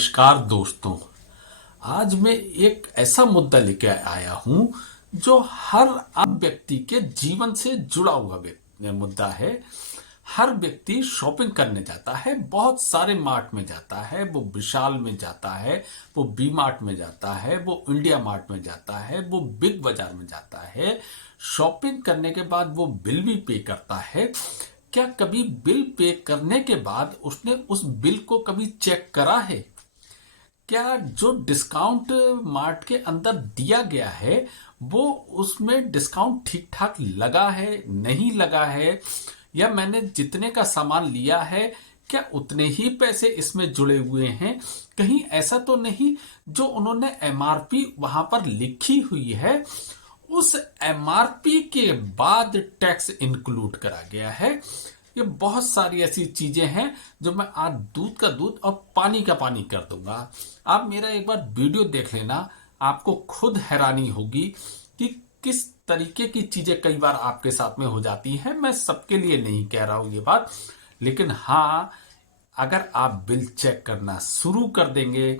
नमस्कार दोस्तों। आज मैं एक ऐसा मुद्दा लेके आया हूं जो हर आम व्यक्ति के जीवन से जुड़ा हुआ मुद्दा है। हर व्यक्ति शॉपिंग करने जाता है, बहुत सारे मार्ट में जाता है, वो विशाल में जाता है, वो बी मार्ट में जाता है, वो इंडिया मार्ट में जाता है, वो बिग बाजार में जाता है। शॉपिंग करने के बाद वो बिल भी पे करता है। क्या कभी बिल पे करने के बाद उसने उस बिल को कभी चेक करा है? क्या जो डिस्काउंट मार्ट के अंदर दिया गया है वो उसमें डिस्काउंट ठीक ठाक लगा है, नहीं लगा है, या मैंने जितने का सामान लिया है क्या उतने ही पैसे इसमें जुड़े हुए हैं? कहीं ऐसा तो नहीं जो उन्होंने एमआरपी वहां पर लिखी हुई है उस एमआरपी के बाद टैक्स इंक्लूड करा गया है? ये बहुत सारी ऐसी चीजें हैं जो मैं आज दूध का दूध और पानी का पानी कर दूंगा। आप मेरा एक बार वीडियो देख लेना, आपको खुद हैरानी होगी कि किस तरीके की चीजें कई बार आपके साथ में हो जाती हैं। मैं सबके लिए नहीं कह रहा हूं ये बात, लेकिन हाँ, अगर आप बिल चेक करना शुरू कर देंगे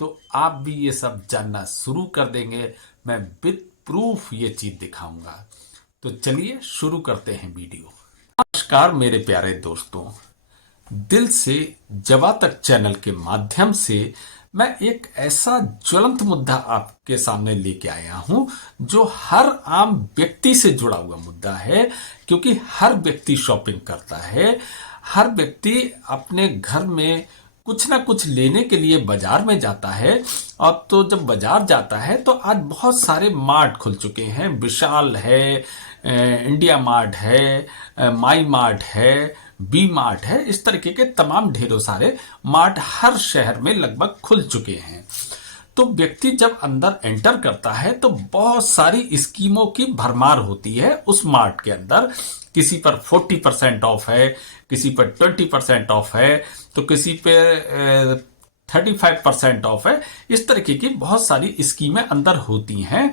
तो आप भी ये सब जानना शुरू कर देंगे। मैं विद प्रूफ ये चीज दिखाऊंगा। तो चलिए शुरू करते हैं वीडियो। नमस्कार मेरे प्यारे दोस्तों, दिल से जवा तक चैनल के माध्यम से मैं एक ऐसा ज्वलंत मुद्दा आपके सामने लेके आया हूं जो हर आम व्यक्ति से जुड़ा हुआ मुद्दा है। क्योंकि हर व्यक्ति शॉपिंग करता है, हर व्यक्ति अपने घर में कुछ ना कुछ लेने के लिए बाजार में जाता है। और तो जब बाजार जाता है तो आज बहुत सारे मार्ट खुल चुके हैं। विशाल है, इंडिया मार्ट है, माई मार्ट है, बी मार्ट है, इस तरीके के तमाम ढेरों सारे मार्ट हर शहर में लगभग खुल चुके हैं। तो व्यक्ति जब अंदर एंटर करता है तो बहुत सारी स्कीमों की भरमार होती है उस मार्ट के अंदर। किसी पर 40% ऑफ है, किसी पर 20% ऑफ है, तो किसी पे 35% ऑफ है। इस तरीके की बहुत सारी स्कीमें अंदर होती हैं।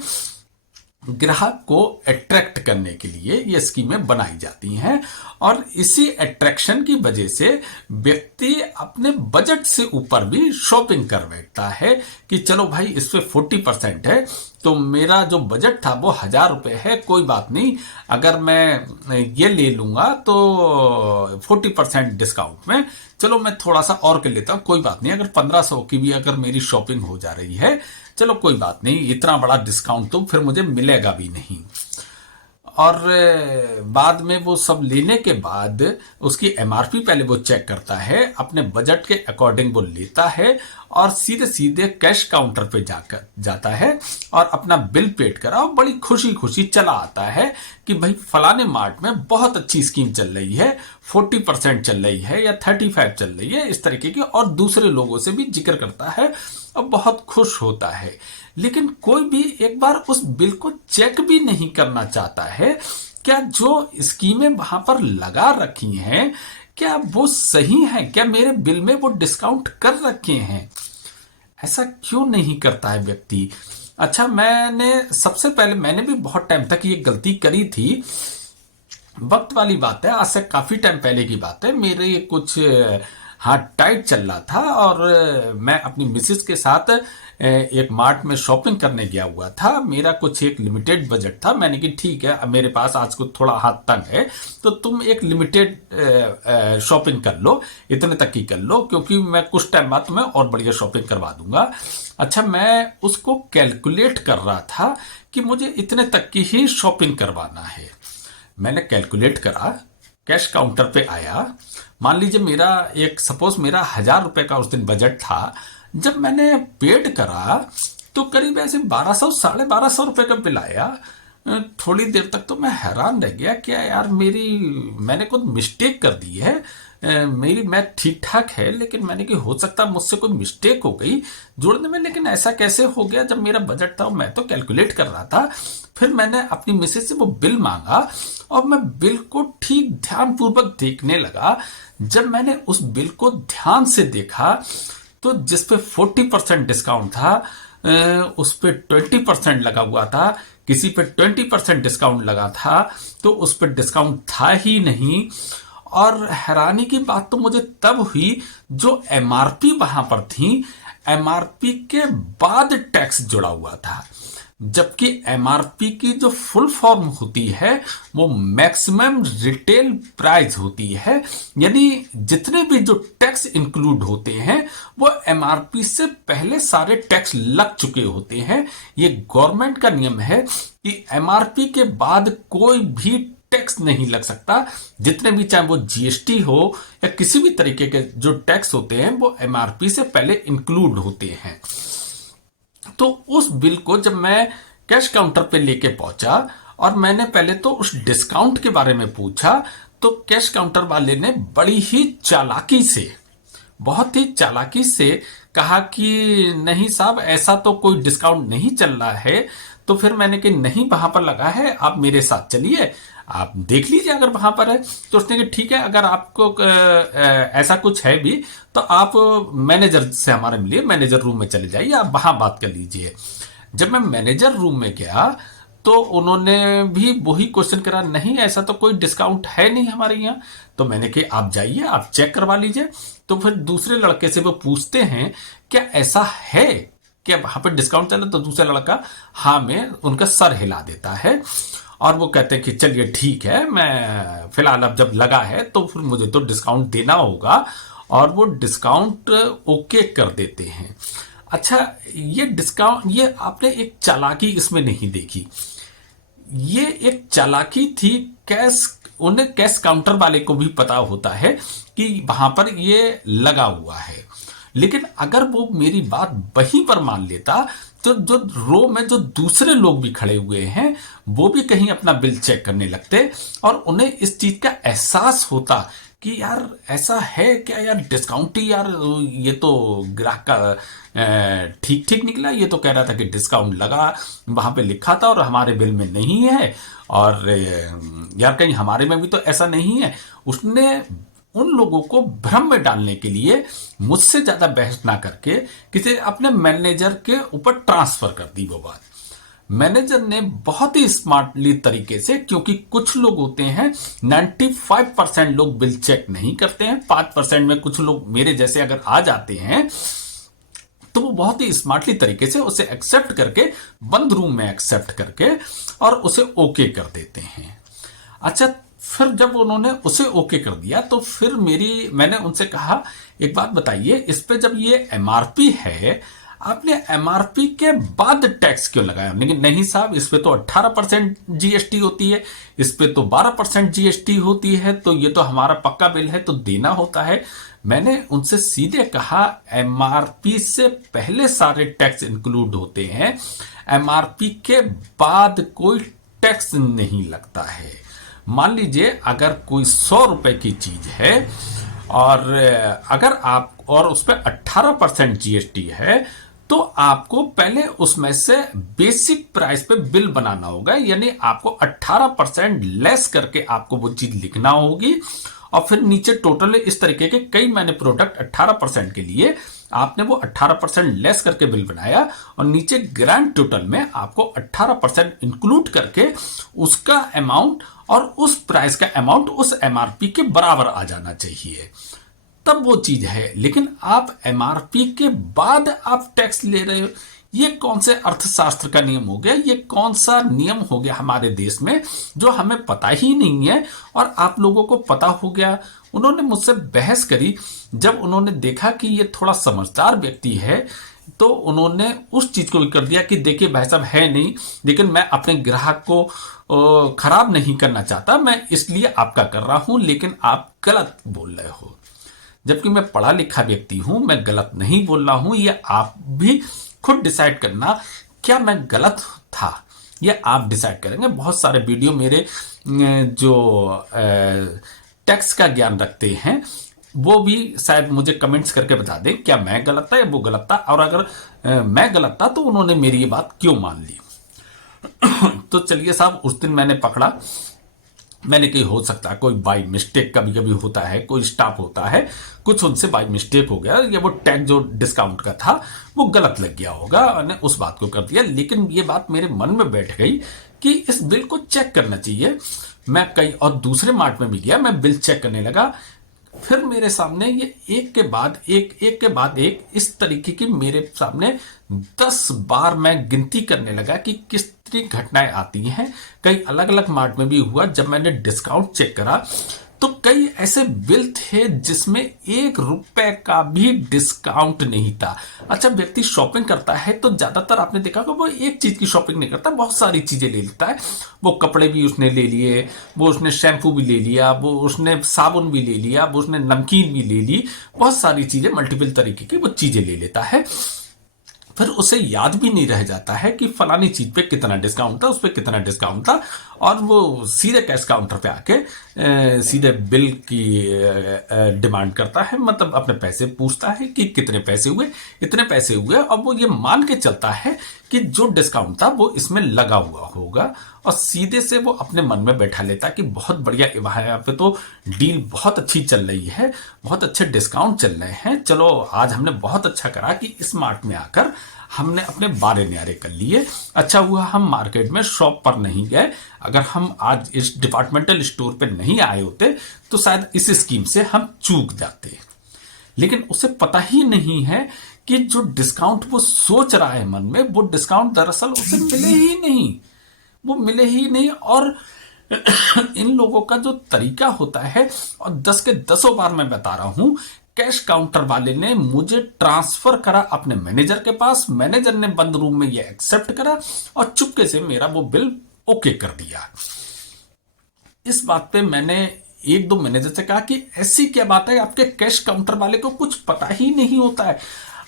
ग्राहक को अट्रैक्ट करने के लिए ये स्कीमें बनाई जाती हैं और इसी अट्रैक्शन की वजह से व्यक्ति अपने बजट से ऊपर भी शॉपिंग कर बैठता है कि चलो भाई इस पे 40% है तो मेरा जो बजट था वो 1000 रुपये है, कोई बात नहीं, अगर मैं ये ले लूंगा तो 40% डिस्काउंट में चलो मैं थोड़ा सा और कर लेता हूँ, कोई बात नहीं, अगर 1500 की भी अगर मेरी शॉपिंग हो जा रही है चलो कोई बात नहीं, इतना बड़ा डिस्काउंट तो फिर मुझे मिलेगा भी नहीं। और बाद में वो सब लेने के बाद उसकी एमआरपी पहले वो चेक करता है, अपने बजट के अकॉर्डिंग वो लेता है और सीधे सीधे कैश काउंटर पे जाकर जाता है और अपना बिल पेड करा और बड़ी खुशी खुशी चला आता है कि भाई फलाने मार्ट में बहुत अच्छी स्कीम चल रही है, 40% चल रही है या 35 चल रही है, इस तरीके की, और दूसरे लोगों से भी जिक्र करता है और बहुत खुश होता है। लेकिन कोई भी एक बार उस बिल को चेक भी नहीं करना चाहता है। क्या जो स्कीमें वहां पर लगा रखी हैं क्या वो सही है? क्या मेरे बिल में वो डिस्काउंट कर रखे हैं? ऐसा क्यों नहीं करता है व्यक्ति? अच्छा, सबसे पहले मैंने भी बहुत टाइम तक ये गलती करी थी। वक्त वाली बात है, आज से काफी टाइम पहले की बात है। मेरे कुछ हाथ टाइट चल रहा था और मैं अपनी मिसेस के साथ एक मार्ट में शॉपिंग करने गया हुआ था। मेरा कुछ एक लिमिटेड बजट था। मैंने कि ठीक है, मेरे पास आज को थोड़ा हाथ तंग है तो तुम एक लिमिटेड शॉपिंग कर लो, इतने तक की कर लो, क्योंकि मैं कुछ टाइम बाद तुम्हें और बढ़िया शॉपिंग करवा दूंगा। अच्छा, मैं उसको कैलकुलेट कर रहा था कि मुझे इतने तक की ही शॉपिंग करवाना है। मैंने कैलकुलेट करा, कैश काउंटर पे आया, मान लीजिए सपोज मेरा 1000 रुपए का उस दिन बजट था। जब मैंने पेड करा तो करीब ऐसे 1200 1250 रुपए का बिल आया। थोड़ी देर तक तो मैं हैरान रह गया, क्या यार मैंने कुछ मिस्टेक कर दी है। मेरी मैथ ठीक ठाक है, लेकिन मैंने कि हो सकता है मुझसे कोई मिस्टेक हो गई जोड़ने में, लेकिन ऐसा कैसे हो गया जब मेरा बजट था, मैं तो कैलकुलेट कर रहा था। फिर मैंने अपनी मिसेज से वो बिल मांगा और मैं बिल को ठीक ध्यान पूर्वक देखने लगा। जब मैंने उस बिल को ध्यान से देखा तो जिस पे 40% डिस्काउंट था उस पे 20% लगा हुआ था, किसी पे 20% डिस्काउंट लगा था तो उस पे डिस्काउंट था ही नहीं। और हैरानी की बात तो मुझे तब हुई जो एमआरपी वहां पर थी, एमआरपी के बाद टैक्स जुड़ा हुआ था, जबकि एमआरपी की जो फुल फॉर्म होती है वो मैक्सिमम रिटेल प्राइस होती है, यानी जितने भी जो टैक्स इंक्लूड होते हैं वो एमआरपी से पहले सारे टैक्स लग चुके होते हैं। ये गवर्नमेंट का नियम है कि एमआरपी के बाद कोई भी टैक्स नहीं लग सकता, जितने भी, चाहे वो जीएसटी हो या किसी भी तरीके के जो टैक्स होते हैं वो एमआरपी से पहले इंक्लूड होते हैं। तो उस बिल को जब मैं कैश काउंटर पे लेके पहुंचा और मैंने पहले तो उस डिस्काउंट के बारे में पूछा, तो कैश काउंटर वाले ने बड़ी ही चालाकी से, बहुत ही चालाकी से कहा कि नहीं साहब, ऐसा तो कोई डिस्काउंट नहीं चल रहा है। तो फिर मैंने कि नहीं, वहां पर लगा है, आप मेरे साथ चलिए, आप देख लीजिए अगर वहां पर है। तो उसने कहा ठीक है, अगर आपको ऐसा कुछ है भी तो आप मैनेजर से हमारे मिलिए, मैनेजर रूम में चले जाइए, आप वहां बात कर लीजिए। जब मैं मैनेजर रूम में गया तो उन्होंने भी वही क्वेश्चन करा, नहीं ऐसा तो कोई डिस्काउंट है नहीं हमारे यहाँ। तो मैंने कहा आप जाइए, आप चेक करवा लीजिए। तो फिर दूसरे लड़के से वो पूछते हैं क्या ऐसा है, क्या वहां पर डिस्काउंट चला? तो दूसरा लड़का हाँ में उनका सर हिला देता है और वो कहते हैं कि चलिए ठीक है, मैं फिलहाल अब जब लगा है तो फिर मुझे तो डिस्काउंट देना होगा, और वो डिस्काउंट ओके कर देते हैं। अच्छा, ये डिस्काउंट, ये आपने एक चालाकी इसमें नहीं देखी, ये एक चालाकी थी कैश, उन्हें कैश काउंटर वाले को भी पता होता है कि वहां पर ये लगा हुआ है। लेकिन अगर वो मेरी बात वहीं पर मान लेता तो जो रो में जो दूसरे लोग भी खड़े हुए हैं वो भी कहीं अपना बिल चेक करने लगते और उन्हें इस चीज का एहसास होता कि यार ऐसा है क्या, यार डिस्काउंट ही, यार ये तो ग्राहक का ठीक ठीक निकला, ये तो कह रहा था कि डिस्काउंट लगा, वहां पे लिखा था और हमारे बिल में नहीं है, और यार कहीं हमारे में भी तो ऐसा नहीं है। उसने उन लोगों को भ्रम में डालने के लिए मुझसे ज्यादा बहस ना करके किसी अपने मैनेजर के ऊपर ट्रांसफर कर दी वो बात। मैनेजर ने बहुत ही स्मार्टली तरीके से, क्योंकि कुछ लोग होते हैं 95% लोग बिल चेक नहीं करते हैं, 5% में कुछ लोग मेरे जैसे अगर आ जाते हैं तो वो बहुत ही स्मार्टली तरीके से उसे एक्सेप्ट करके, बंद रूम में एक्सेप्ट करके और उसे ओके कर देते हैं। अच्छा, फिर जब उन्होंने उसे ओके कर दिया तो फिर मैंने उनसे कहा एक बात बताइए, इस पे जब ये एमआरपी है, आपने एमआरपी के बाद टैक्स क्यों लगाया? लेकिन नहीं साहब, इस पे तो 18% जीएसटी होती है, इस पे तो 12% जीएसटी होती है, तो ये तो हमारा पक्का बिल है तो देना होता है। मैंने उनसे सीधे कहा एमआरपी से पहले सारे टैक्स इंक्लूड होते हैं, एमआरपी के बाद कोई टैक्स नहीं लगता है। मान लीजिए अगर कोई 100 रुपए की चीज है और अगर आप और उस पर 18% जीएसटी है, तो आपको पहले उसमें से बेसिक प्राइस पे बिल बनाना होगा, यानी आपको 18% लेस करके आपको वो चीज लिखना होगी, और फिर नीचे टोटल इस तरीके के कई मैंने प्रोडक्ट 18% के लिए आपने वो 18% लेस करके बिल बनाया, और नीचे ग्रैंड टोटल में आपको 18% इंक्लूड करके उसका अमाउंट और उस प्राइस का अमाउंट उस एमआरपी के बराबर आ जाना चाहिए, तब वो चीज है। लेकिन आप एमआरपी के बाद आप टैक्स ले रहे हो, ये कौन से अर्थशास्त्र का नियम हो गया, ये कौन सा नियम हो गया हमारे देश में जो हमें पता ही नहीं है और आप लोगों को पता हो गया। उन्होंने मुझसे बहस करी, जब उन्होंने देखा कि ये थोड़ा समझदार व्यक्ति है तो उन्होंने उस चीज को भी कर दिया कि देखिए भाई साहब है नहीं, लेकिन मैं अपने ग्राहक को खराब नहीं करना चाहता, मैं इसलिए आपका कर रहा हूं, लेकिन आप गलत बोल रहे हो। जबकि मैं पढ़ा लिखा व्यक्ति हूं, मैं गलत नहीं बोल रहा हूं, ये आप भी खुद डिसाइड करना क्या मैं गलत था, ये आप डिसाइड करेंगे। बहुत सारे वीडियो मेरे जो टैक्स का ज्ञान रखते हैं वो भी शायद मुझे कमेंट्स करके बता दें क्या मैं गलत था या वो गलत था, और अगर मैं गलत था तो उन्होंने मेरी ये बात क्यों मान ली। तो चलिए साहब, उस दिन मैंने पकड़ा, मैंने कही हो सकता है कोई बाई मिस्टेक, कभी कभी होता है, कोई स्टाफ होता है, कुछ उनसे बाई मिस्टेक हो गया या वो टैग जो डिस्काउंट का था वो गलत लग गया होगा, मैंने उस बात को कर दिया। लेकिन ये बात मेरे मन में बैठ गई कि इस बिल को चेक करना चाहिए। मैं कई और दूसरे मार्ट में भी गया, मैं बिल चेक करने लगा, फिर मेरे सामने ये एक के बाद एक इस तरीके की मेरे सामने 10 बार मैं गिनती करने लगा कि किस तरह घटनाएं आती हैं। कई अलग अलग मार्ट में भी हुआ। जब मैंने डिस्काउंट चेक करा तो कई ऐसे बिल थे जिसमें 1 रुपए का भी डिस्काउंट नहीं था। अच्छा, व्यक्ति शॉपिंग करता है तो ज्यादातर आपने देखा कि वो एक चीज की शॉपिंग नहीं करता, बहुत सारी चीजें ले लेता है। वो कपड़े भी उसने ले लिए, वो उसने शैम्पू भी ले लिया, वो उसने साबुन भी ले लिया, वो उसने नमकीन भी ले ली, बहुत सारी चीजें, मल्टीपल तरीके की वो चीजें ले लेता है। फिर उसे याद भी नहीं रह जाता है कि फलानी चीज पे कितना डिस्काउंट था, उस पर कितना डिस्काउंट था, और वो सीधे कैश काउंटर पे आके सीधे बिल की डिमांड करता है। मतलब अपने पैसे पूछता है कि कितने पैसे हुए, इतने पैसे हुए, और वो ये मान के चलता है कि जो डिस्काउंट था वो इसमें लगा हुआ होगा, और सीधे से वो अपने मन में बैठा लेता है कि बहुत बढ़िया, यहाँ पे तो डील बहुत अच्छी चल रही है, बहुत अच्छे डिस्काउंट चल रहे हैं, चलो आज हमने बहुत अच्छा करा कि इस मार्ट में आकर हमने अपने बारे न्यारे कर लिए। अच्छा हुआ हम मार्केट में शॉप पर नहीं गए, अगर हम आज इस डिपार्टमेंटल स्टोर पे नहीं आए होते तो शायद इस स्कीम से हम चूक जाते। लेकिन उसे पता ही नहीं है कि जो डिस्काउंट वो सोच रहा है मन में, वो डिस्काउंट दरअसल उसे मिले ही नहीं, वो मिले ही नहीं। और इन लोगों का जो तरीका होता है, और 10 के 10 बार मैं बता रहा हूं, कैश काउंटर वाले ने मुझे ट्रांसफर करा अपने मैनेजर के पास, मैनेजर ने बंद रूम में ये एक्सेप्ट करा और चुपके से मेरा वो बिल ओके कर दिया। इस बात पे मैंने एक दो मैनेजर से कहा कि ऐसी क्या बात है, आपके कैश काउंटर वाले को कुछ पता ही नहीं होता है,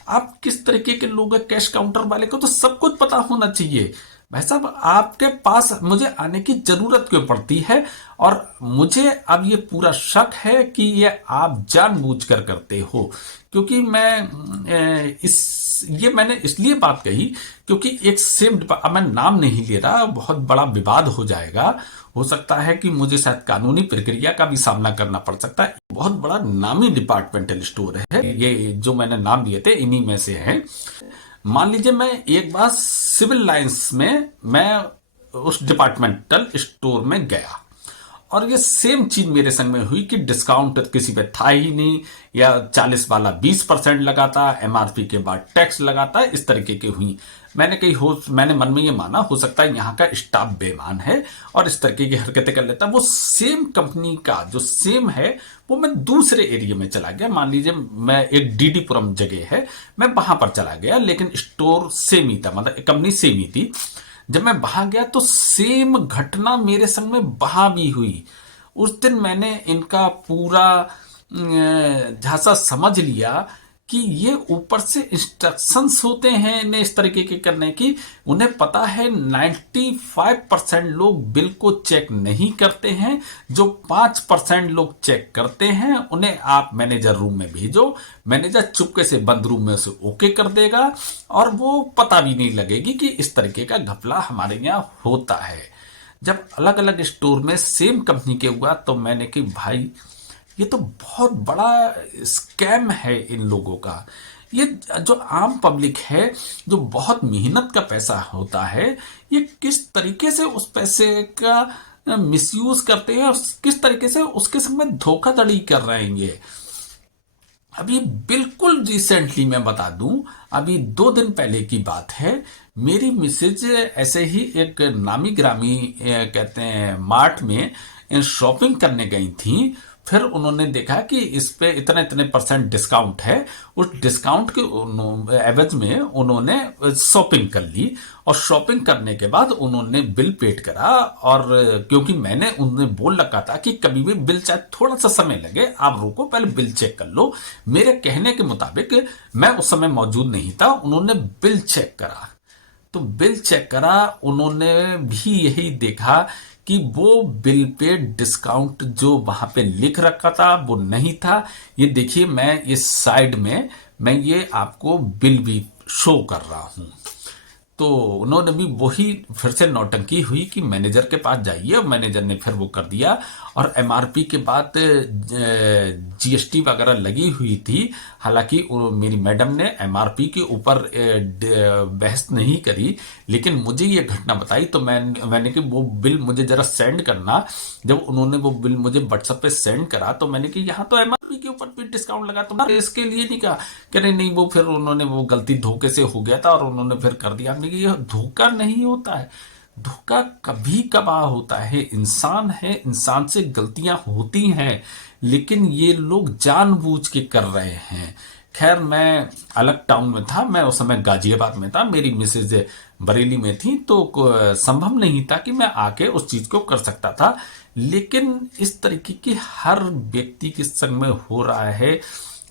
आप किस तरीके के लोग हैं? कैश काउंटर वाले को तो सब कुछ पता होना चाहिए। भाई साहब, आपके पास मुझे आने की जरूरत क्यों पड़ती है? और मुझे अब ये पूरा शक है कि ये आप जानबूझकर करते हो, क्योंकि ये मैंने इसलिए बात कही क्योंकि एक सेम, अब मैं नाम नहीं ले रहा, बहुत बड़ा विवाद हो जाएगा, हो सकता है कि मुझे शायद कानूनी प्रक्रिया का भी सामना करना पड़ सकता है। बहुत बड़ा नामी डिपार्टमेंटल स्टोर है ये, जो मैंने नाम दिए थे इन्हीं में से है। मान लीजिए मैं एक बार सिविल लाइंस में मैं उस डिपार्टमेंटल स्टोर में गया, और ये सेम चीज मेरे संग में हुई कि डिस्काउंट किसी पे था ही नहीं, या 40 वाला 20% लगाता, एमआरपी के बाद टैक्स लगाता, इस तरीके की हुई। मैंने मन में ये माना, हो सकता है यहाँ का स्टाफ बेईमान है और इस तरीके की हरकतें कर लेता। वो सेम कंपनी का जो सेम है वो मैं दूसरे एरिया में चला गया। मान लीजिए मैं एक डीडीपुरम जगह है, मैं वहां पर चला गया, लेकिन स्टोर सेम ही था, मतलब कंपनी सेम ही थी। जब मैं वहां गया तो सेम घटना मेरे संग में वहां भी हुई। उस दिन मैंने इनका पूरा झांसा समझ लिया कि ये ऊपर से इंस्ट्रक्शंस होते हैं इन्हें इस तरीके के करने की। उन्हें पता है 95% लोग बिल को चेक नहीं करते हैं, जो 5% लोग चेक करते हैं उन्हें आप मैनेजर रूम में भेजो, मैनेजर चुपके से बंद रूम में से ओके कर देगा, और वो पता भी नहीं लगेगी कि इस तरीके का घपला हमारे यहाँ होता है। जब अलग अलग स्टोर में सेम कंपनी के हुआ तो मैंने कि भाई ये तो बहुत बड़ा स्कैम है इन लोगों का। ये जो आम पब्लिक है, जो बहुत मेहनत का पैसा होता है, ये किस तरीके से उस पैसे का मिसयूज करते हैं और किस तरीके से उसके संग में धोखाधड़ी कर रहे हैं ये। अभी बिल्कुल रिसेंटली मैं बता दूं, अभी 2 दिन पहले की बात है, मेरी मिसेज ऐसे ही एक नामी ग्रामी कहते हैं मार्ट में शॉपिंग करने गई थी। फिर उन्होंने देखा कि इस पे इतने इतने % डिस्काउंट है, उस डिस्काउंट के एवज में उन्होंने शॉपिंग कर ली, और शॉपिंग करने के बाद उन्होंने बिल पेड करा। और क्योंकि मैंने उन्हें बोल रखा था कि कभी भी बिल चाहे थोड़ा सा समय लगे, आप रुको पहले बिल चेक कर लो, मेरे कहने के मुताबिक मैं उस समय मौजूद नहीं था। उन्होंने बिल चेक करा, तो बिल चेक करा, उन्होंने भी यही देखा कि वो बिल पे डिस्काउंट जो वहां पे लिख रखा था वो नहीं था। ये देखिए, मैं इस साइड में मैं ये आपको बिल भी शो कर रहा हूं। तो उन्होंने भी वही फिर से नौटंकी हुई कि मैनेजर के पास जाइए, और मैनेजर ने फिर वो कर दिया। और एमआरपी के बाद जीएसटी वगैरह लगी हुई थी। हालांकि मेरी मैडम ने एमआरपी के ऊपर बहस नहीं करी, लेकिन मुझे ये घटना बताई तो मैंने कि वो बिल मुझे जरा सेंड करना। जब उन्होंने वो बिल मुझे व्हाट्सएप पे सेंड करा तो मैंने कि यहाँ तो भी के ऊपर भी डिस्काउंट लगा, तुमने इसके लिए नहीं कहा कि नहीं वो फिर उन्होंने वो गलती धोखे से हो गया था और उन्होंने फिर कर दिया। हमने कहा ये धोखा नहीं होता है, धोखा कभी कभार होता है, इंसान है, इंसान से गलतियां होती हैं, लेकिन ये लोग जानबूझ के कर रहे हैं। खैर मैं अलग टाउन में था, मैं उस समय गाजियाबाद में था, मेरी मिसेज बरेली में थी, तो संभव नहीं था कि मैं आके उस चीज को कर सकता था। लेकिन इस तरीके की हर व्यक्ति के संग में हो रहा है।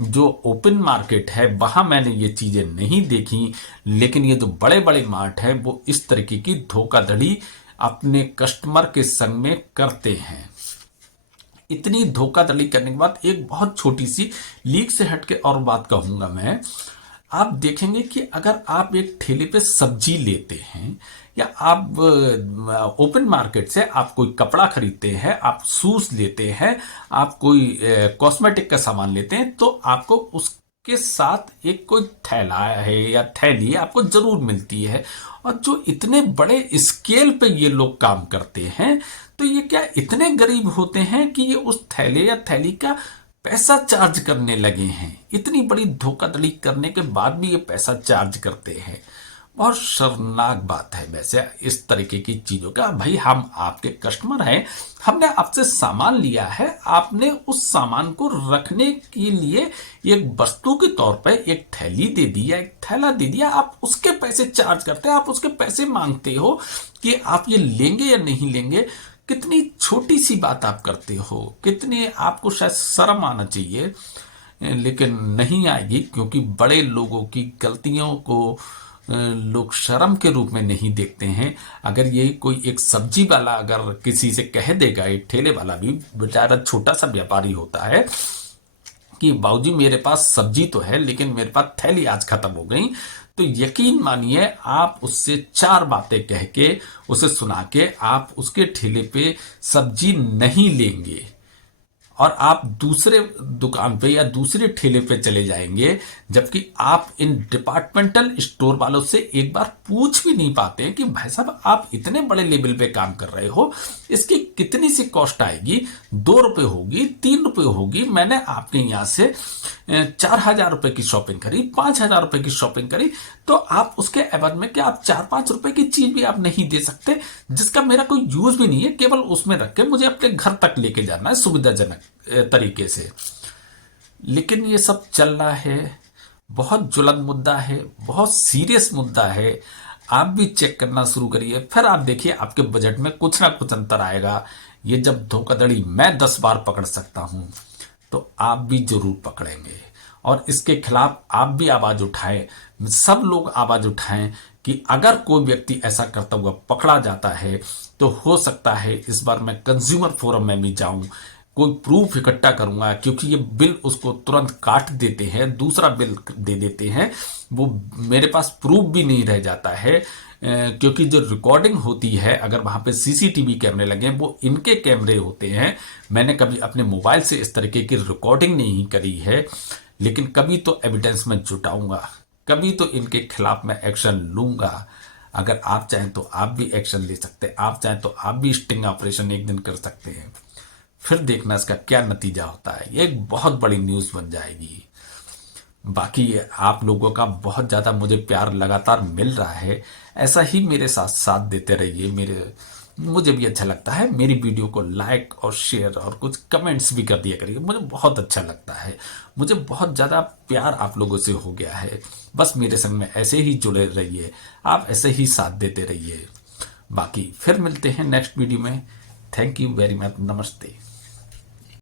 जो ओपन मार्केट है वहां मैंने ये चीजें नहीं देखी, लेकिन ये जो बड़े बड़े मार्ट है वो इस तरीके की धोखाधड़ी अपने कस्टमर के संग में करते हैं। इतनी धोखाधड़ी करने के बाद एक बहुत छोटी सी लीक से हटके और बात कहूंगा मैं, आप देखेंगे कि अगर आप एक ठेले पे सब्जी लेते हैं या आप ओपन मार्केट से आप कोई कपड़ा खरीदते हैं, आप शूज लेते हैं, आप कोई कॉस्मेटिक का सामान लेते हैं, तो आपको उसके साथ एक कोई थैला है या थैली आपको जरूर मिलती है। और जो इतने बड़े स्केल पे ये लोग काम करते हैं, तो ये क्या इतने गरीब होते हैं कि ये उस थैले या थैली का पैसा चार्ज करने लगे हैं। इतनी बड़ी धोखाधड़ी करने के बाद भी ये पैसा चार्ज करते हैं। बहुत शर्मनाक बात है वैसे इस तरीके की चीजों का। भाई हम आपके कस्टमर हैं, हमने आपसे सामान लिया है, आपने उस सामान को रखने के लिए एक वस्तु के तौर पे एक थैली दे दी या एक थैला दे दिया, आप उसके पैसे चार्ज करते हैं, आप उसके पैसे मांगते हो कि आप ये लेंगे या नहीं लेंगे। कितनी छोटी सी बात आप करते हो, कितने आपको शायद शर्म आना चाहिए, लेकिन नहीं आएगी, क्योंकि बड़े लोगों की गलतियों को लोग शर्म के रूप में नहीं देखते हैं। अगर ये कोई एक सब्जी वाला अगर किसी से कह देगा, एक ठेले वाला भी बेचारा छोटा सा व्यापारी होता है, कि बाबूजी मेरे पास सब्जी तो है लेकिन मेरे पास थैली आज खत्म हो गई, तो यकीन मानिए आप उससे 4 बातें कह के उसे सुना के आप उसके ठेले पे सब्जी नहीं लेंगे और आप दूसरे दुकान पे या दूसरे ठेले पे चले जाएंगे। जबकि आप इन डिपार्टमेंटल स्टोर वालों से एक बार पूछ भी नहीं पाते हैं कि भाई साहब आप इतने बड़े लेवल पे काम कर रहे हो, इसकी कितनी सी कॉस्ट आएगी, 2 रुपए होगी, 3 रुपए होगी, मैंने आपके यहाँ से 4,000 रुपए की शॉपिंग करी, 5,000 रुपए की शॉपिंग करी, तो आप उसके एवज में क्या आप 4-5 रुपए की चीज भी आप नहीं दे सकते, जिसका मेरा कोई यूज भी नहीं है, केवल उसमें रख के मुझे अपने घर तक लेके जाना है सुविधाजनक तरीके से। लेकिन ये सब चल रहा है, बहुत ज्वलंत मुद्दा है, बहुत सीरियस मुद्दा है। आप भी चेक करना शुरू करिए, फिर आप देखिए आपके बजट में कुछ ना कुछ अंतर आएगा। ये जब धोखाधड़ी मैं 10 बार पकड़ सकता हूं, तो आप भी जरूर पकड़ेंगे और इसके खिलाफ आप भी आवाज उठाएं, सब लोग आवाज उठाएं कि अगर कोई व्यक्ति ऐसा करता हुआ पकड़ा जाता है तो हो सकता है इस बार मैं कंज्यूमर फोरम में भी जाऊं, कोई प्रूफ इकट्ठा करूंगा, क्योंकि ये बिल उसको तुरंत काट देते हैं, दूसरा बिल दे देते हैं, वो मेरे पास प्रूफ भी नहीं रह जाता है। क्योंकि जो रिकॉर्डिंग होती है, अगर वहां पे सीसीटीवी कैमरे लगे, वो इनके कैमरे होते हैं। मैंने कभी अपने मोबाइल से इस तरीके की रिकॉर्डिंग नहीं करी है, लेकिन कभी तो एविडेंस में जुटाऊंगा, कभी तो इनके खिलाफ मैं एक्शन लूंगा। अगर आप चाहें तो आप भी एक्शन ले सकते हैं, आप चाहें तो आप भी स्टिंग ऑपरेशन एक दिन कर सकते हैं। फिर देखना इसका क्या नतीजा होता है। ये एक बहुत बड़ी न्यूज बन जाएगी। बाकी आप लोगों का बहुत ज्यादा मुझे प्यार लगातार मिल रहा है, ऐसा ही मेरे साथ साथ देते रहिए। मुझे भी अच्छा लगता है। मेरी वीडियो को लाइक और शेयर और कुछ कमेंट्स भी कर दिया करिए, मुझे बहुत अच्छा लगता है। मुझे बहुत ज्यादा प्यार आप लोगों से हो गया है। बस मेरे संग में ऐसे ही जुड़े रहिए, आप ऐसे ही साथ देते रहिए। बाकी फिर मिलते हैं नेक्स्ट वीडियो में। Thank you very much. नमस्ते।